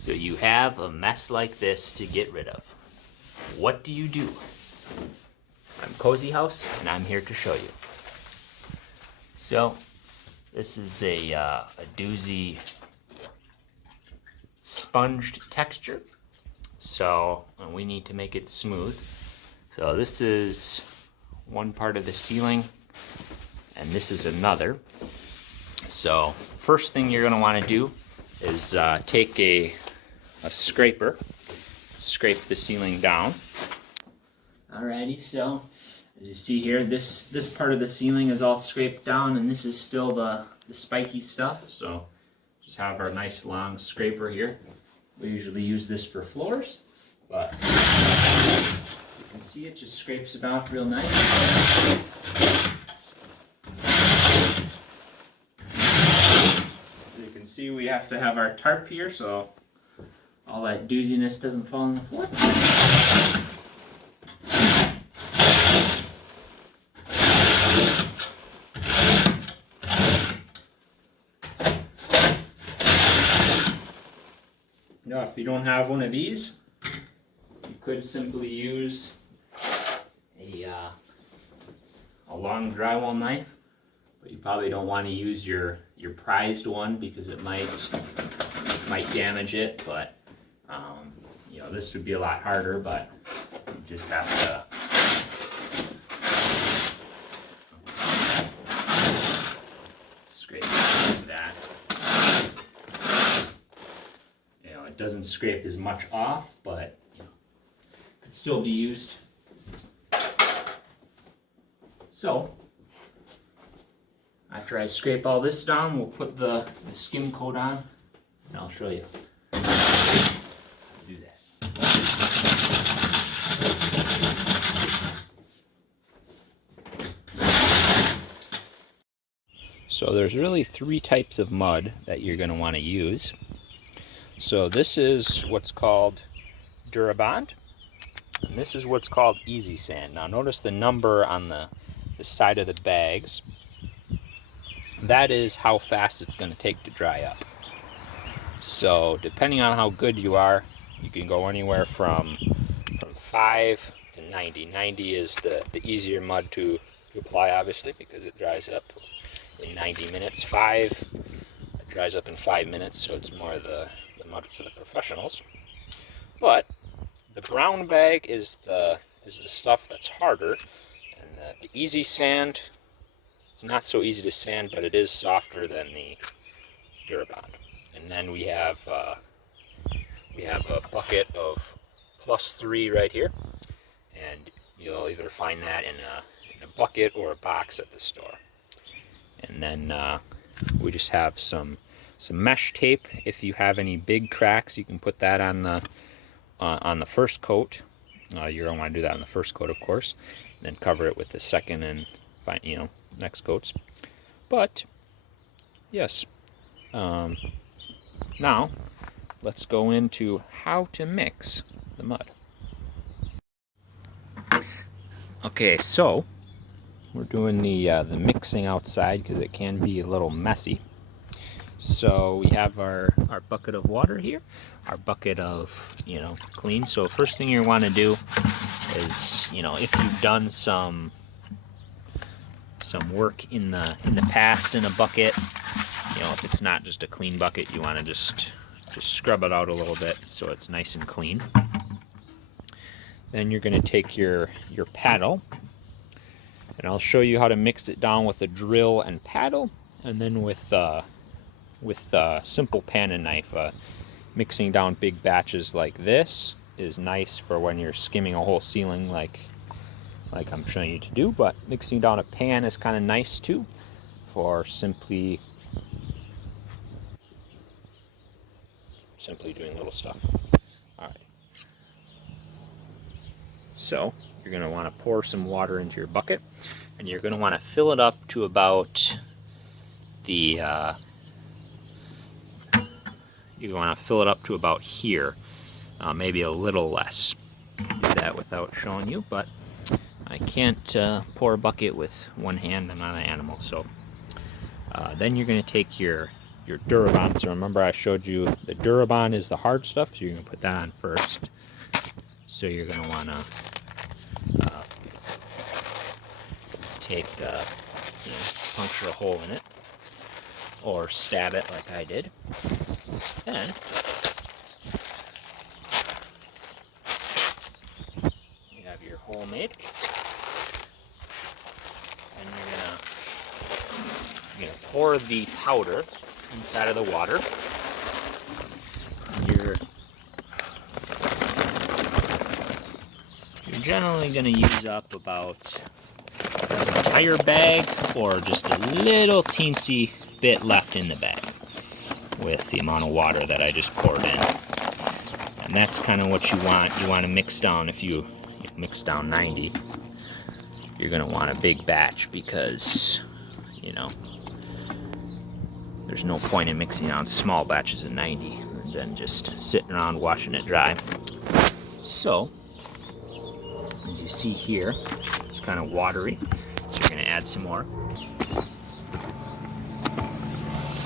So you have a mess like this to get rid of. What do you do? I'm Cozy House, and I'm here to show you. So, this is a doozy sponged texture. So, we need to make it smooth. So this is one part of the ceiling, and this is another. So, first thing you're going to want to do is take a scraper, scrape the ceiling down. Alrighty, so as you see here, this part of the ceiling is all scraped down, and this is still the spiky stuff. So just have our nice long scraper here. We usually use this for floors, but you can see it just scrapes it off real nice. You can see we have to have our tarp here so all that dooziness doesn't fall on the floor. Now, if you don't have one of these, you could simply use a long drywall knife, but you probably don't want to use your prized one because it might damage it. But you know, this would be a lot harder, but you just have to scrape like that. You know, it doesn't scrape as much off, but you know, could still be used. So after I scrape all this down, we'll put the skim coat on, and I'll show you. Do that. So there's really three types of mud that you're going to want to use. So this is what's called Durabond, and this is what's called Easy Sand. Now notice the number on the side of the bags. That is how fast it's going to take to dry up. So depending on how good you are, you can go anywhere from 5 to 90. 90 is the easier mud to apply, obviously, because it dries up in 90 minutes. 5, it dries up in 5 minutes, so it's more the mud for the professionals. But the brown bag is the stuff that's harder, and the easy sand, it's not so easy to sand, but it is softer than the Durabond. And then we have a bucket of +3 right here, and you'll either find that in a bucket or a box at the store. And then we just have some mesh tape. If you have any big cracks, you can put that on the first coat. You're gonna want to do that on the first coat, of course, and then cover it with the second and next coats. But yes, now let's go into how to mix the mud. Okay, so we're doing the mixing outside because it can be a little messy. So we have our bucket of water here, our bucket of clean. So first thing you want to do is, if you've done some work in the past in a bucket, if it's not just a clean bucket, you want to just scrub it out a little bit so it's nice and clean. Then you're going to take your paddle, and I'll show you how to mix it down with a drill and paddle, and then with simple pan and knife. Mixing down big batches like this is nice for when you're skimming a whole ceiling like I'm showing you to do, but mixing down a pan is kind of nice too for simply doing little stuff. Alright. So you're going to want to pour some water into your bucket, and you're going to want to fill it up to about here. Maybe a little less. Do that without showing you, but I can't pour a bucket with one hand. I'm not an animal. So then you're going to take your your Durabond. So remember I showed you the Durabond is the hard stuff, so you're going to put that on first. So you're going to want to take, puncture a hole in it, or stab it like I did. Then you have your hole made, and you're gonna pour the powder inside of the water. You're generally gonna use up about an entire bag, or just a little teensy bit left in the bag with the amount of water that I just poured in. And that's kind of what you want. You want to mix down. If you mix down 90, you're going to want a big batch, because, there's no point in mixing down small batches of 90 and then just sitting around watching it dry. So, as you see here, it's kind of watery. So you're going to add some more.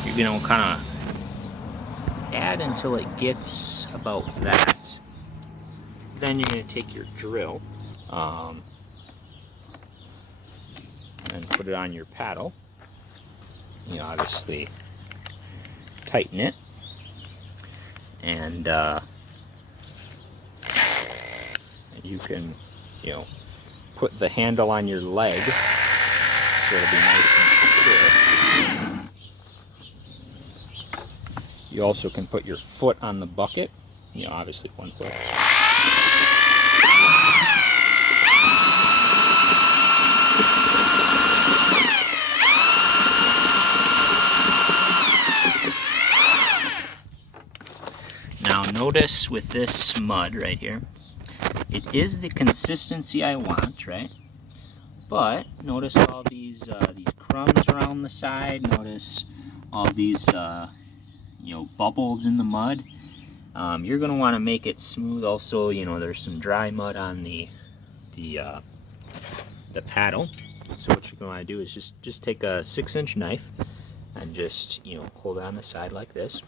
You're going to kind of add until it gets about that. Then you're going to take your drill and put it on your paddle. Obviously tighten it, and you can put the handle on your leg so it'll be nice and secure. You also can put your foot on the bucket, obviously one foot. Now notice with this mud right here, it is the consistency I want, right? But notice all these crumbs around the side. Notice all these bubbles in the mud. You're going to want to make it smooth. Also, there's some dry mud on the paddle. So what you're going to do is just take a 6-inch knife and just hold it on the side like this,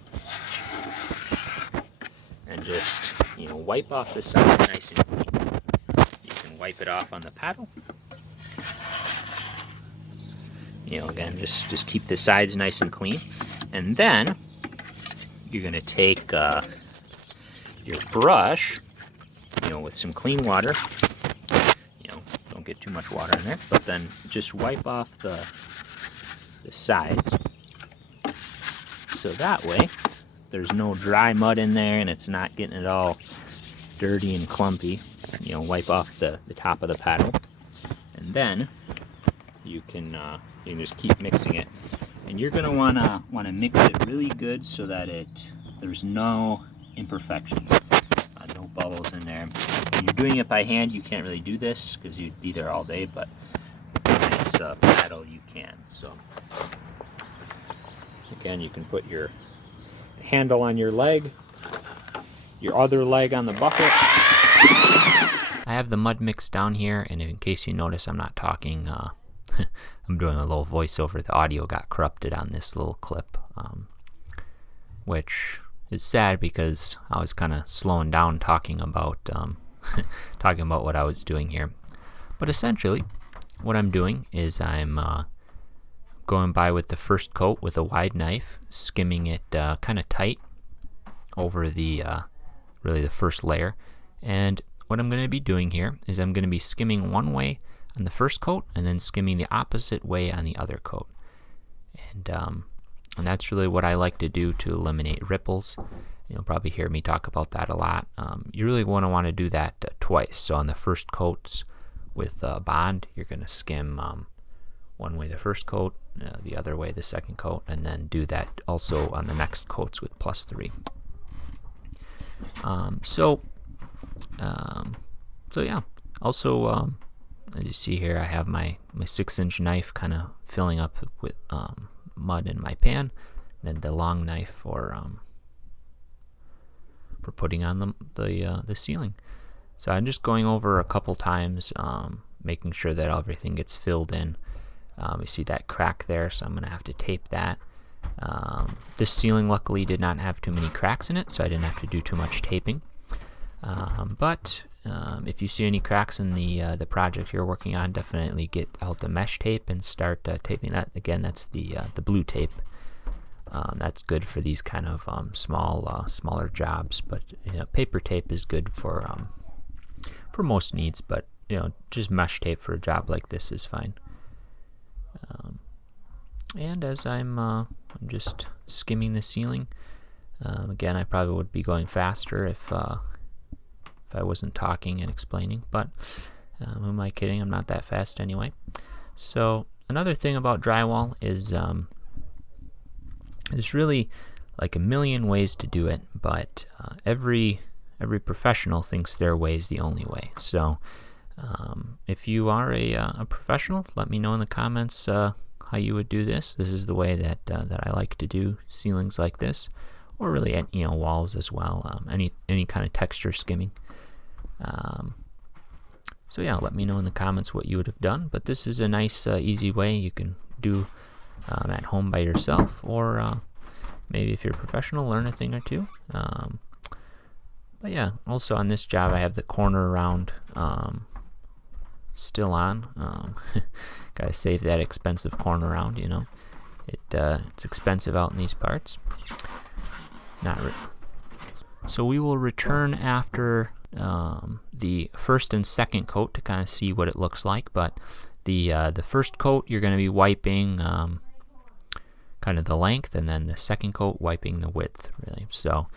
and just wipe off the side nice and clean. You can wipe it off on the paddle. Again, just keep the sides nice and clean, and then you're going to take your brush, with some clean water. Don't get too much water in there, but then just wipe off the sides, so that way there's no dry mud in there and it's not getting it all dirty and clumpy. Wipe off the top of the paddle, and then you can just keep mixing it. And you're gonna wanna mix it really good so that there's no imperfections, no bubbles in there. When you're doing it by hand, you can't really do this because you'd be there all day, but with a nice paddle you can. So again, you can put your handle on your leg, your other leg on the bucket. I have the mud mix down here, and in case you notice I'm not talking, I'm doing a little voiceover. The audio got corrupted on this little clip, which is sad because I was kind of slowing down talking about what I was doing here. But essentially, what I'm doing is I'm going by with the first coat with a wide knife, skimming it kind of tight over the really the first layer. And what I'm going to be doing here is I'm going to be skimming one way on the first coat and then skimming the opposite way on the other coat. And that's really what I like to do to eliminate ripples. You'll probably hear me talk about that a lot. You really want to do that twice. So on the first coats with Bond, you're going to skim one way the first coat, the other way the second coat, and then do that also on the next coats with +3. So yeah. Also, as you see here, I have my 6-inch knife kind of filling up with mud in my pan, then the long knife for putting on the ceiling. So I'm just going over a couple times, making sure that everything gets filled in. You see that crack there, so I'm going to have to tape that. This ceiling luckily did not have too many cracks in it, so I didn't have to do too much taping. But if you see any cracks in the project you're working on, definitely get out the mesh tape and start taping that. Again, that's the blue tape. That's good for these kind of smaller jobs, but paper tape is good for most needs. But just mesh tape for a job like this is fine. And as I'm just skimming the ceiling, again, I probably would be going faster if I wasn't talking and explaining, but who am I kidding? I'm not that fast anyway. So another thing about drywall is there's really like a million ways to do it, but every professional thinks their way is the only way. So if you are a professional, let me know in the comments how you would do this. This is the way that I like to do ceilings like this, or really walls as well. Any kind of texture skimming. So yeah, let me know in the comments what you would have done. But this is a nice, easy way you can do at home by yourself, or maybe if you're a professional, learn a thing or two. But yeah, also on this job, I have the corner round still on. Gotta save that expensive corner round, it's expensive out in these parts. So we will return after the first and second coat to kind of see what it looks like. But the first coat, you're going to be wiping kind of the length, and then the second coat wiping the width, really. So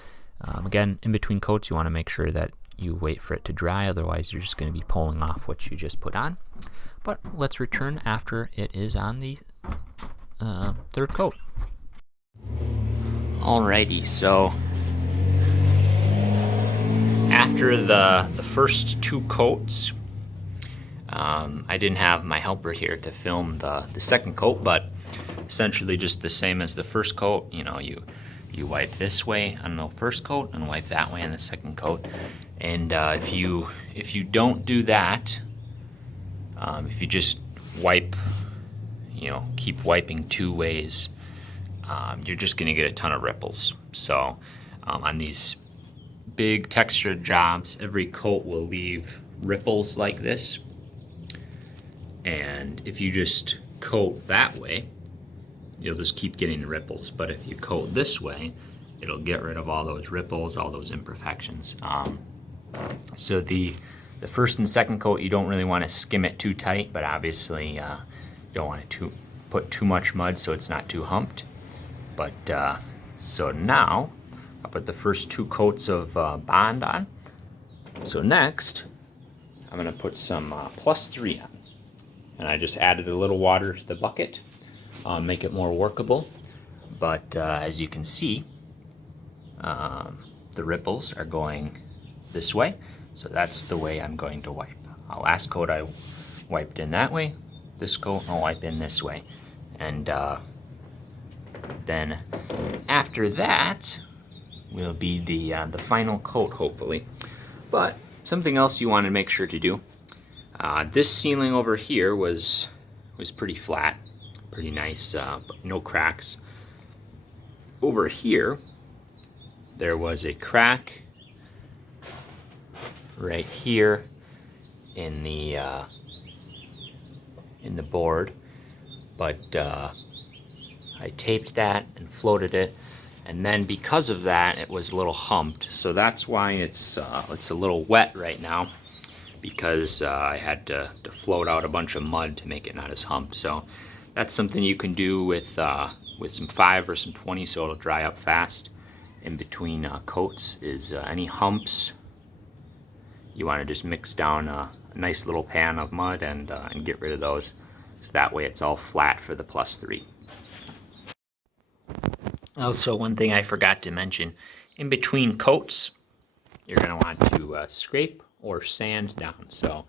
again, in between coats, you want to make sure that you wait for it to dry, otherwise you're just going to be pulling off what you just put on. But let's return after it is on the third coat. Alrighty, so after the first two coats, I didn't have my helper here to film the second coat, but essentially just the same as the first coat. You wipe this way on the first coat and wipe that way on the second coat. And if you don't do that, if you just wipe, keep wiping two ways, you're just going to get a ton of ripples. So on these big textured jobs, every coat will leave ripples like this. And if you just coat that way, you'll just keep getting the ripples. But if you coat this way, it'll get rid of all those ripples, all those imperfections. So the first and second coat, you don't really want to skim it too tight, but obviously you don't want to put too much mud so it's not too humped. But so now I'll put the first two coats of Bond on. So next, I'm going to put some +3 on. And I just added a little water to the bucket, make it more workable. But as you can see, the ripples are going this way. So that's the way I'm going to wipe. Last coat I wiped in that way. This coat I'll wipe in this way. And then after that will be the final coat, hopefully. But something else you want to make sure to do. This ceiling over here was pretty flat, pretty nice, but no cracks. Over here, there was a crack right here in the board, but I taped that and floated it, and then because of that, it was a little humped. So that's why it's a little wet right now, because I had to float out a bunch of mud to make it not as humped. So that's something you can do with some 5 or some 20, so it'll dry up fast. In between coats is any humps. You want to just mix down a nice little pan of mud and get rid of those. So that way it's all flat for the +3. Also, one thing I forgot to mention, in between coats, you're going to want to scrape or sand down. So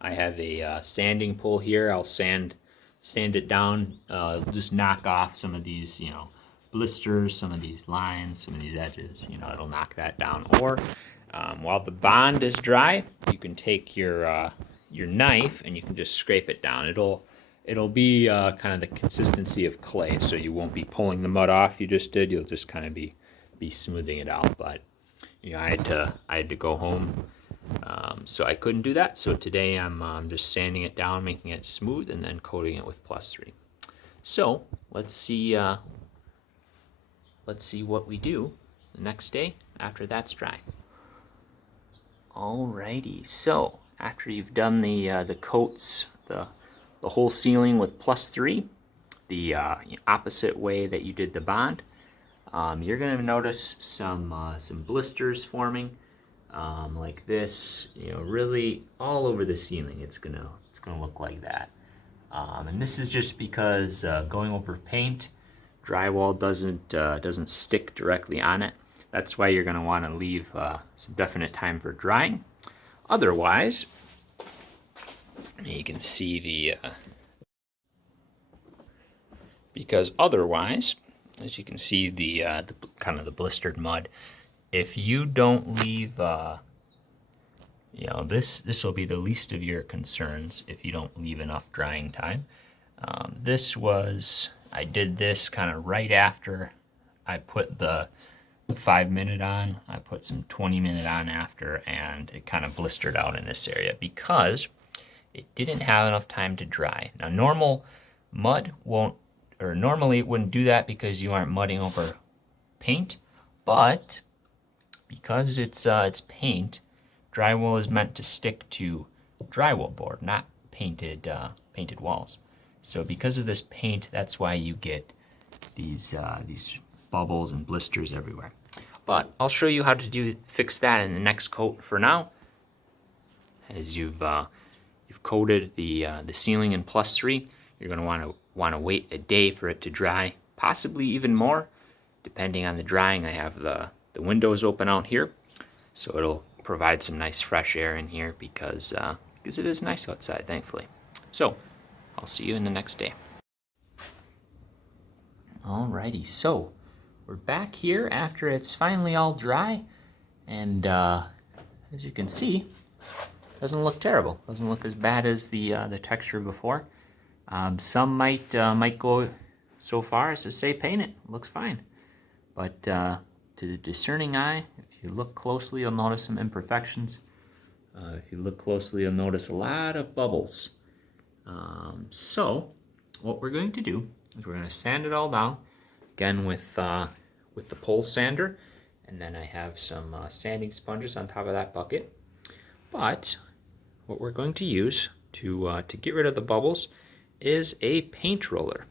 I have a sanding pole here. I'll sand it down, just knock off some of these, blisters, some of these lines, some of these edges, it'll knock that down. Or while the Bond is dry, you can take your knife and you can just scrape it down. It'll it'll be kind of the consistency of clay, so you won't be pulling the mud off you just did. You'll just kind of be smoothing it out. But you know, I had to go home, so I couldn't do that. So today I'm just sanding it down, making it smooth, and then coating it with +3. So let's see what we do the next day after that's dry. Alrighty, so after you've done the coats, the whole ceiling with +3, the opposite way that you did the bond, you're gonna notice some blisters forming, like this. You know, really all over the ceiling. It's gonna look like that. And this is just because going over paint, drywall doesn't stick directly on it. That's why you're gonna want to leave some definite time for drying. Otherwise, you can see because otherwise, as you can see, the kind of the blistered mud. If you don't leave, you know, this will be the least of your concerns if you don't leave enough drying time. I did this kind of right after I put the 5-minute on. I put some 20-minute on after, and it kind of blistered out in this area because it didn't have enough time to dry. Now, normal mud won't, or normally it wouldn't do that because you aren't mudding over paint, but because it's paint, drywall is meant to stick to drywall board, not painted walls. So because of this paint, that's why you get these bubbles and blisters everywhere. But I'll show you how to fix that in the next coat. For now, as you've coated the ceiling in +3, you're going to want to wait a day for it to dry, possibly even more, depending on the drying. I have the windows open out here, so it'll provide some nice fresh air in here because it is nice outside, thankfully. So I'll see you in the next day. Alrighty, so we're back here after it's finally all dry, and as you can see, doesn't look terrible. Doesn't look as bad as the texture before. Some might go so far as to say paint it. Looks fine, but to the discerning eye, if you look closely, you'll notice some imperfections. If you look closely, you'll notice a lot of bubbles. So what we're going to do is we're going to sand it all down again with the pole sander, and then I have some sanding sponges on top of that bucket. But what we're going to use to get rid of the bubbles is a paint roller.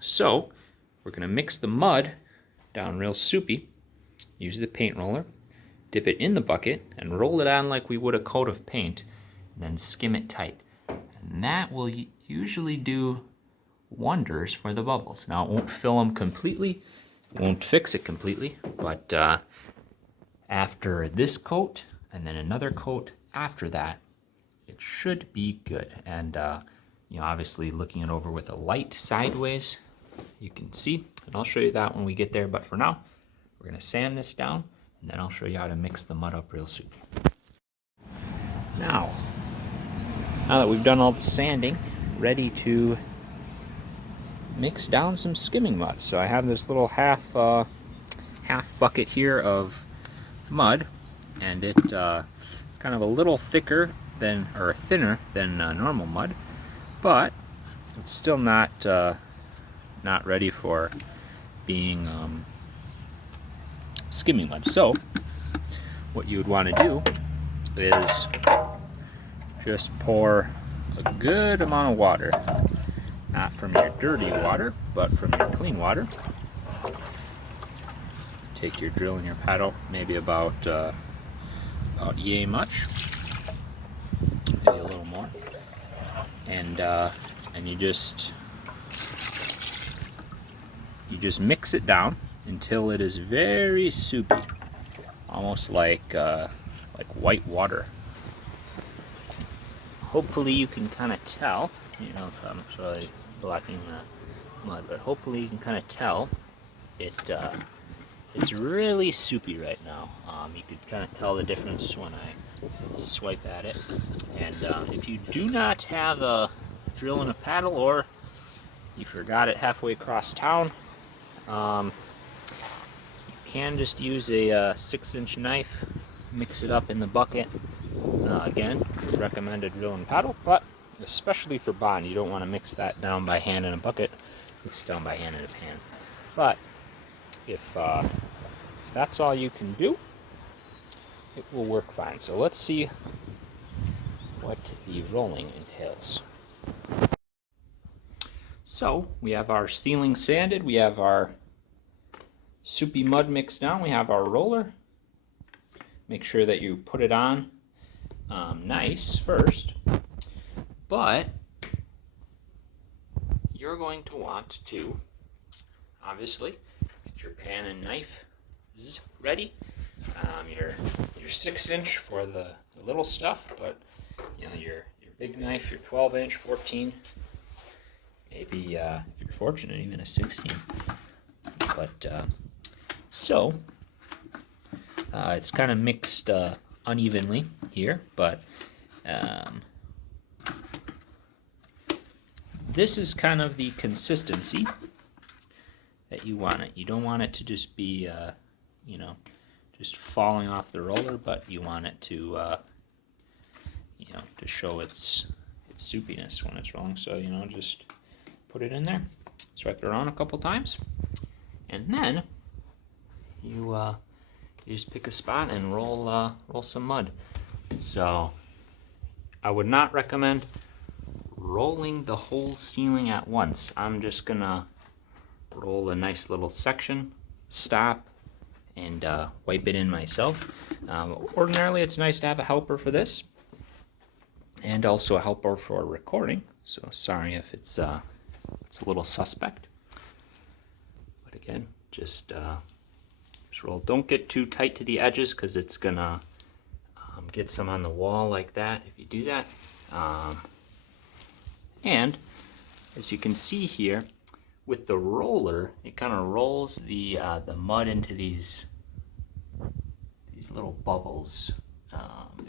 So we're going to mix the mud down real soupy, use the paint roller, dip it in the bucket, and roll it on like we would a coat of paint, and then skim it tight. And that will usually do wonders for the bubbles. Now, it won't fill them completely, won't fix it completely, but after this coat and then another coat after that, it should be good. And you know, obviously looking it over with a light sideways, you can see, and I'll show you that when we get there. But for now, we're going to sand this down, and then I'll show you how to mix the mud up real soupy. Now that we've done all the sanding, ready to mix down some skimming mud. So I have this little half bucket here of mud, and it kind of a little thicker than, or thinner than normal mud, but it's still not ready for being skimming mud. So what you would want to do is just pour a good amount of water, not from your dirty water, but from your clean water. Take your drill and your paddle, maybe about yay much, maybe a little more, and you just mix it down until it is very soupy, almost like white water. Hopefully you can kind of tell, you know, I'm not really blocking the mud, but hopefully you can kind of tell it's really soupy right now. You could kind of tell the difference when I swipe at it. And if you do not have a drill and a paddle, or you forgot it halfway across town, you can just use a 6-inch knife, mix it up in the bucket. Again, recommended drill and paddle, but especially for bond, you don't want to mix that down by hand in a bucket. Mix it down by hand in a pan. But if that's all you can do, it will work fine. So let's see what the rolling entails. So we have our ceiling sanded, we have our soupy mud mixed down, we have our roller. Make sure that you put it on nice first, but you're going to want to obviously get your pan and knife ready. Your 6-inch for the little stuff, but you know, your big knife, your 12-inch, 14, maybe if you're fortunate, even a 16. But it's kind of mixed unevenly here, but this is kind of the consistency that you want it. You don't want it to just be, you know, just falling off the roller, but you want it to, you know, to show its soupiness when it's rolling. So, you know, just put it in there, swipe it around a couple times, and then you just pick a spot and roll some mud. So I would not recommend rolling the whole ceiling at once. I'm just gonna roll a nice little section, stop, and wipe it in myself. Ordinarily, it's nice to have a helper for this, and also a helper for recording. So sorry if it's a little suspect. But again, just roll. Don't get too tight to the edges because it's gonna get some on the wall like that if you do that. And as you can see here, with the roller, it kind of rolls the mud into these little bubbles.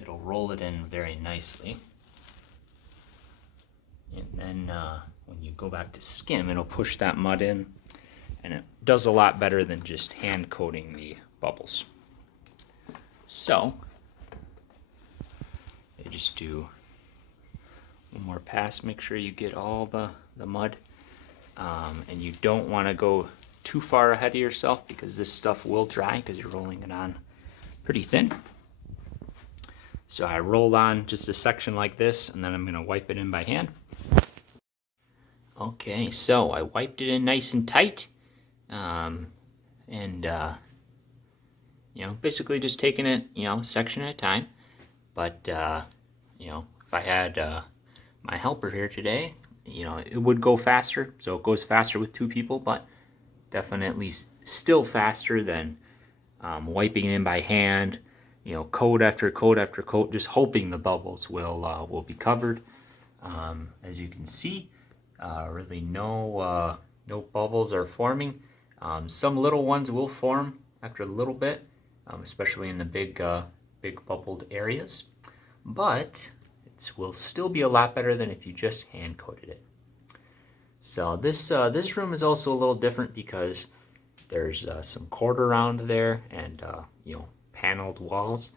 It'll roll it in very nicely, and then when you go back to skim, it'll push that mud in, and it does a lot better than just hand coating the bubbles. So you just do one more pass. Make sure you get all the mud. And you don't want to go too far ahead of yourself because this stuff will dry because you're rolling it on pretty thin. So I rolled on just a section like this, and then I'm going to wipe it in by hand. Okay, so I wiped it in nice and tight, and you know, basically just taking it, you know, section at a time. But you know, if I had my helper here today, you know, it would go faster. So it goes faster with 2 people, but definitely still faster than wiping it in by hand, you know, coat after coat after coat, just hoping the bubbles will be covered. As you can see, really no bubbles are forming. Some little ones will form after a little bit, especially in the big bubbled areas, but it will still be a lot better than if you just hand coated it. So this room is also a little different because there's some cord around there and you know, paneled walls,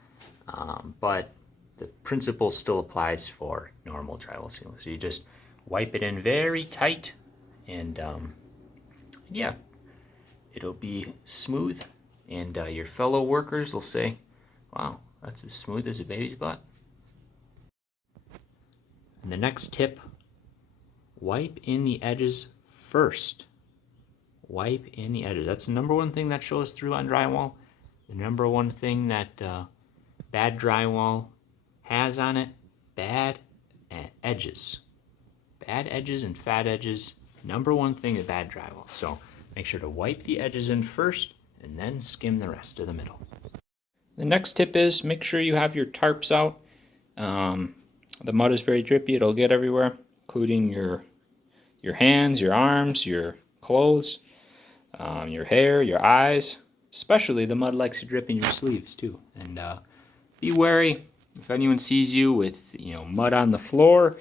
but the principle still applies for normal drywall ceiling. So you just wipe it in very tight, and yeah, it'll be smooth, and your fellow workers will say, "Wow, that's as smooth as a baby's butt." And the next tip, wipe in the edges first. Wipe in the edges. That's the number one thing that shows through on drywall. The number one thing that bad drywall has on it, bad edges. Bad edges and fat edges, number one thing of bad drywall. So make sure to wipe the edges in first and then skim the rest of the middle. The next tip is make sure you have your tarps out. The mud is very drippy. It'll get everywhere, including your hands, your arms, your clothes, your hair, your eyes. Especially the mud likes to drip in your sleeves too. And be wary if anyone sees you with, you know, mud on the floor,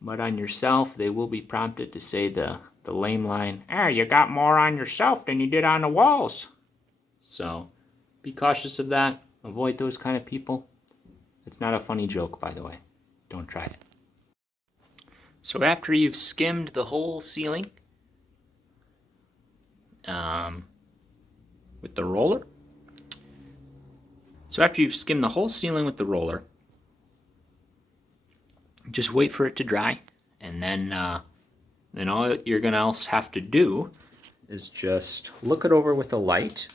mud on yourself. They will be prompted to say the the lame line, you got more on yourself than you did on the walls. So be cautious of that. Avoid those kind of people. It's not a funny joke, by the way. Don't try it. So after you've skimmed the whole ceiling with the roller, just wait for it to dry, and then all you're gonna else have to do is just look it over with a light.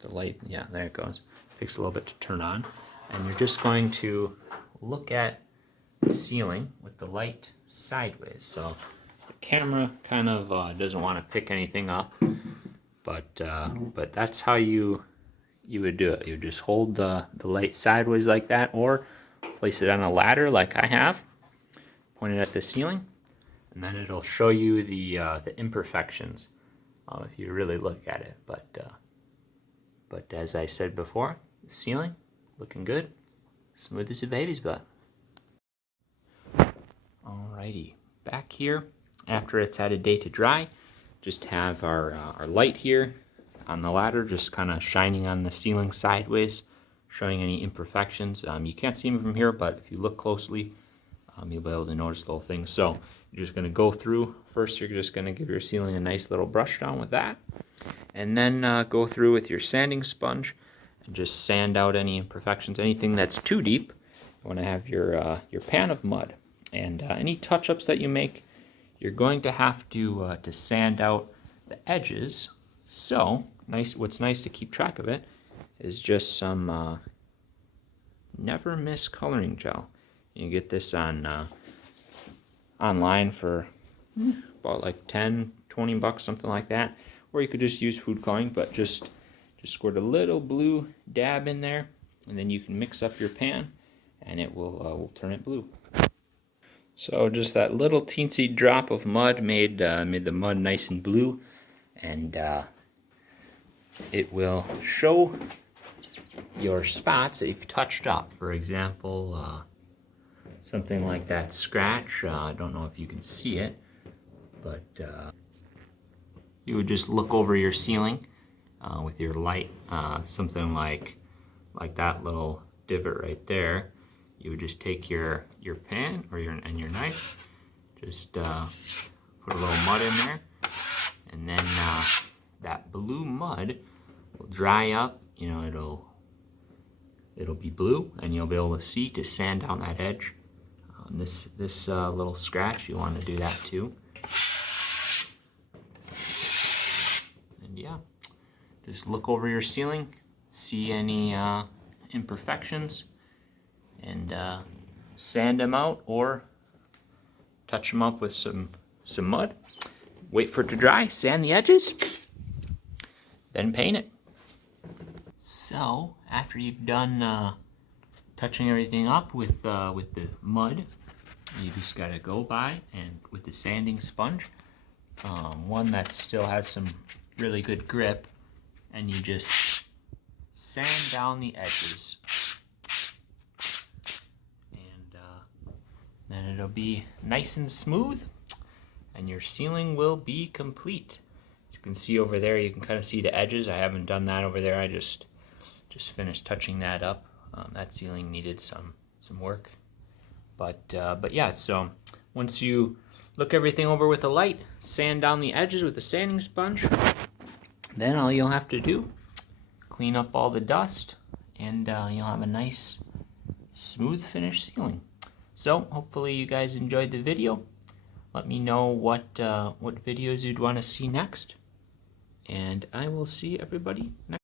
The light, yeah, there it goes. Takes a little bit to turn on, and you're just going to look at the ceiling with the light sideways. So the camera kind of doesn't want to pick anything up, but that's how you would do it. You would just hold the light sideways like that, or place it on a ladder like I have, point it at the ceiling, and then it'll show you the imperfections if you really look at it. But as I said before, the ceiling looking good, smooth as a baby's butt. Alrighty, back here after it's had a day to dry, just have our light here on the ladder, just kind of shining on the ceiling sideways, showing any imperfections. You can't see them from here, but if you look closely, you'll be able to notice the whole thing. So you're just going to go through. First, you're just going to give your ceiling a nice little brush down with that, and then go through with your sanding sponge and just sand out any imperfections, anything that's too deep. You want to have your pan of mud, and any touch-ups that you make, you're going to have to sand out the edges. So what's nice to keep track of it is just some Never Miss coloring gel. You get this on online for about like 10, 20 bucks, something like that. Or you could just use food coloring, but just squirt a little blue dab in there, and then you can mix up your pan, and it will turn it blue. So just that little teensy drop of mud made the mud nice and blue, and it will show your spots that you've touched up. For example, something like that scratch. I don't know if you can see it, but you would just look over your ceiling with your light, something like that little divot right there. You would just take your pan or your knife, just put a little mud in there, and then that blue mud will dry up. You know, it'll be blue, and you'll be able to see to sand down that edge. This little scratch, you want to do that too. And yeah, just look over your ceiling, see any imperfections, and sand them out or touch them up with some mud. Wait for it to dry, sand the edges, then paint it. So after you've done touching everything up with the mud, you just gotta go by and with the sanding sponge, one that still has some really good grip, and you just sand down the edges, and then it'll be nice and smooth, and your ceiling will be complete. As you can see over there, you can kind of see the edges. I haven't done that over there. I just finished touching that up. That ceiling needed some work, but yeah. So once you look everything over with a light, sand down the edges with a sanding sponge, then all you'll have to do, clean up all the dust, and you'll have a nice, smooth finished ceiling. So hopefully you guys enjoyed the video. Let me know what videos you'd want to see next, and I will see everybody next.